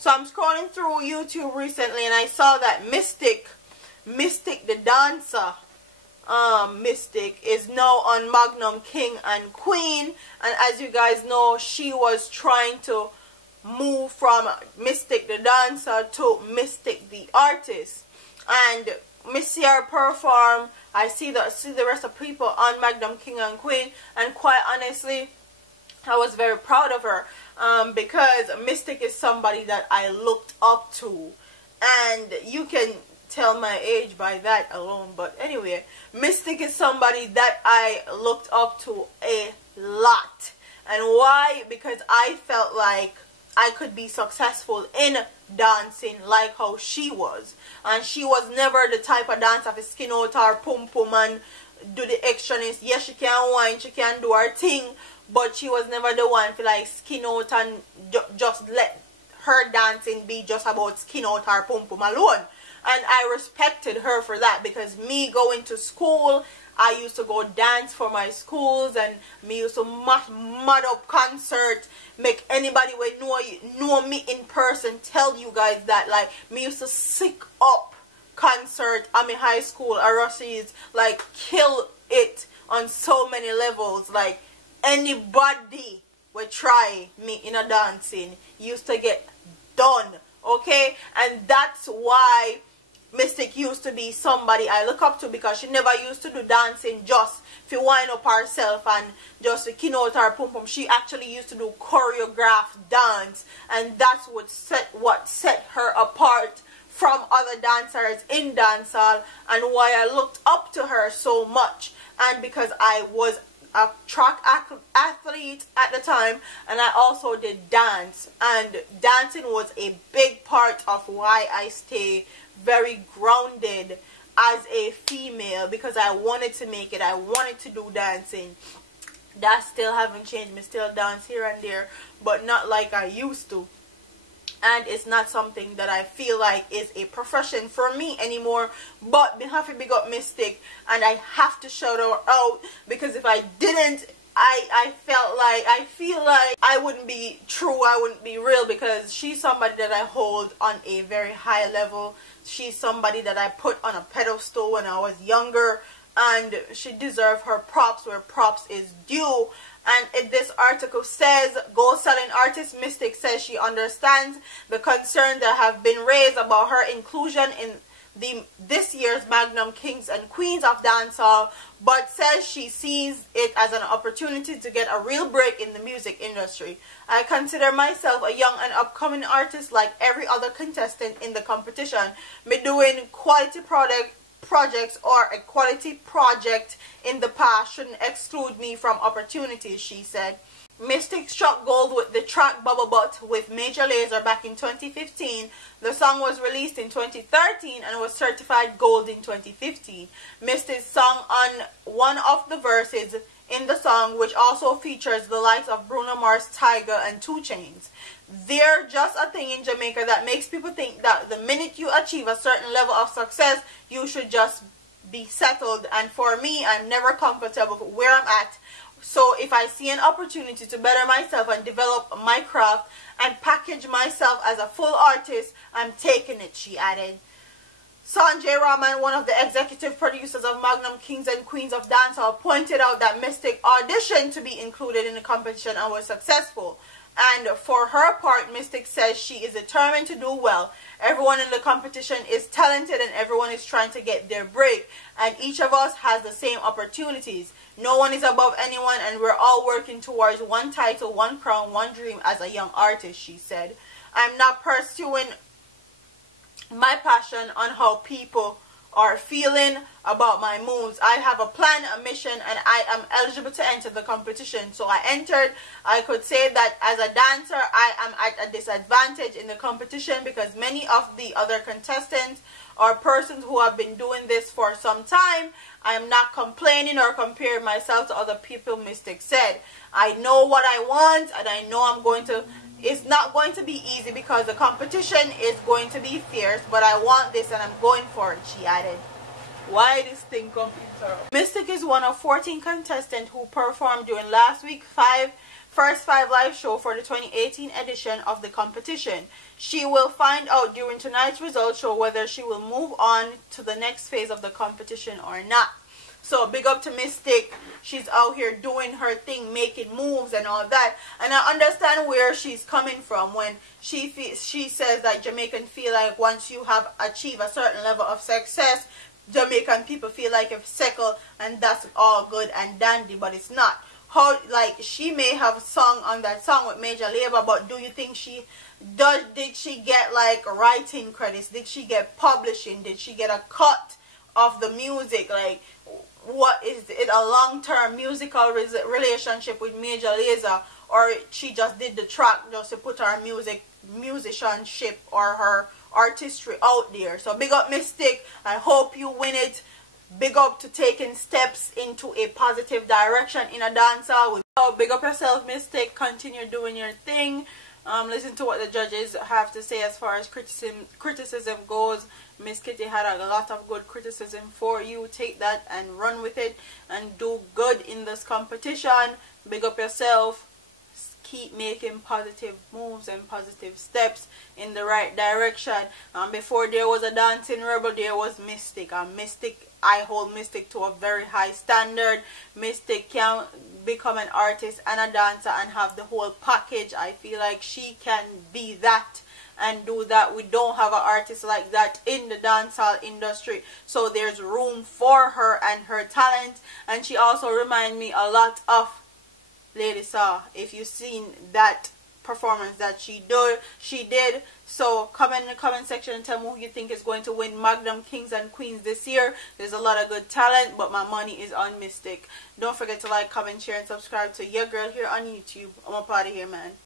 So I'm scrolling through YouTube recently and I saw that Mystic the dancer, Mystic, is now on Magnum King and Queen. And as you guys know, she was trying to move from Mystic the dancer to Mystic the artist. And me see her perform. I see the rest of people on Magnum King and Queen, and quite honestly, I was very proud of her, because Mystic is somebody that I looked up to, and you can tell my age by that alone. But anyway, Mystic is somebody that I looked up to a lot. And why? Because I felt like I could be successful in dancing like how she was. And she was never the type of dancer to skin out her pum pum and do the extraness. Yes, she can whine, she can do her thing, but she was never the one to like skin out and just let her dancing be just about skin out her pum pum alone. And I respected her for that, because me going to school, I used to go dance for my schools, and me used to mud up concerts, make anybody who know me in person tell you guys that, like, me used to sick up concert at my high school or Russies, like kill it on so many levels. Like anybody would try me in a dancing used to get done, okay? And that's why Mystic used to be somebody I look up to, because she never used to do dancing just to wind up herself and just to kin out her pum pum. She actually used to do choreographed dance, and that's what set her apart from other dancers in dancehall, and why I looked up to her so much. And because I was a track athlete at the time, and I also did dance, and dancing was a big part of why I stay very grounded as a female, because I wanted to make it. I wanted to do dancing. That still haven't changed. Me still dance here and there, but not like I used to. And it's not something that I feel like is a profession for me anymore. But we have to big up Mystic, and I have to shout her out, because if I didn't, I feel like I wouldn't be true, I wouldn't be real, because she's somebody that I hold on a very high level. She's somebody that I put on a pedestal when I was younger, and she deserves her props where props is due. And this article says, goal-selling artist Mystic says she understands the concerns that have been raised about her inclusion in this year's Magnum Kings and Queens of Dancehall, but says she sees it as an opportunity to get a real break in the music industry. I consider myself a young and upcoming artist like every other contestant in the competition. Me doing quality projects or a quality project in the past shouldn't exclude me from opportunities, she said. Mystic struck gold with the track Bubble Butt with Major Lazer back in 2015. The song was released in 2013 and was certified gold in 2015. Mystic sung on one of the verses in the song, which also features the likes of Bruno Mars, Tyga, and 2 Chainz. They're just a thing in Jamaica that makes people think that the minute you achieve a certain level of success, you should just be settled. And for me, I'm never comfortable with where I'm at. So if I see an opportunity to better myself and develop my craft and package myself as a full artist, I'm taking it, she added. Sanjay Rahman, one of the executive producers of Magnum Kings and Queens of Dancehall, pointed out that Mystic auditioned to be included in the competition and was successful. And for her part, Mystic says she is determined to do well. Everyone in the competition is talented and everyone is trying to get their break. And each of us has the same opportunities. No one is above anyone, and we're all working towards one title, one crown, one dream as a young artist, she said. I'm not pursuing my passion on how people are feeling about my moves. I have a plan, a mission, and I am eligible to enter the competition. So I entered. I could say that as a dancer, I am at a disadvantage in the competition because many of the other contestants or persons who have been doing this for some time, I am not complaining or comparing myself to other people, Mystic said. I know what I want, and I know I'm going to... It's not going to be easy because the competition is going to be fierce, but I want this and I'm going for it, she added. Why this thing confused her? Mystic is one of 14 contestants who performed during last week's 5 first 5 live show for the 2018 edition of the competition. She will find out during tonight's results show whether she will move on to the next phase of the competition or not. So big up to Mystic. She's out here doing her thing, making moves and all that. And I understand where she's coming from when she says that Jamaican feel like once you have achieved a certain level of success, Jamaican people feel like you've settled and that's all good and dandy, but it's not. How, like, she may have sung on that song with major label, but do you think did she get like writing credits? Did she get publishing? Did she get a cut of the music? Like, what is it, a long-term musical relationship with Major Lazer, or she just did the track just to put her musicianship or her artistry out there? So big up Mystic. I hope you win it. Big up to taking steps into a positive direction in a dancehall. So big up yourself, Mystic. Continue doing your thing. Listen to what the judges have to say as far as criticism goes. Miss Kitty had a lot of good criticism for you. Take that and run with it and do good in this competition. Big up yourself. Keep making positive moves and positive steps in the right direction. Before there was a dancing rebel, there was Mystic. I hold Mystic to a very high standard. Mystic can become an artist and a dancer and have the whole package. I feel like she can be that and do that. We don't have an artist like that in the dancehall industry, so there's room for her and her talent. And she also reminds me a lot of Lady Saw, if you've seen that performance that she did. So comment in the comment section and tell me who you think is going to win Magnum Kings and Queens this year. There's a lot of good talent, but my money is on Mystic. Don't forget to like, comment, share, and subscribe to your girl here on YouTube. I'm up out of here, man.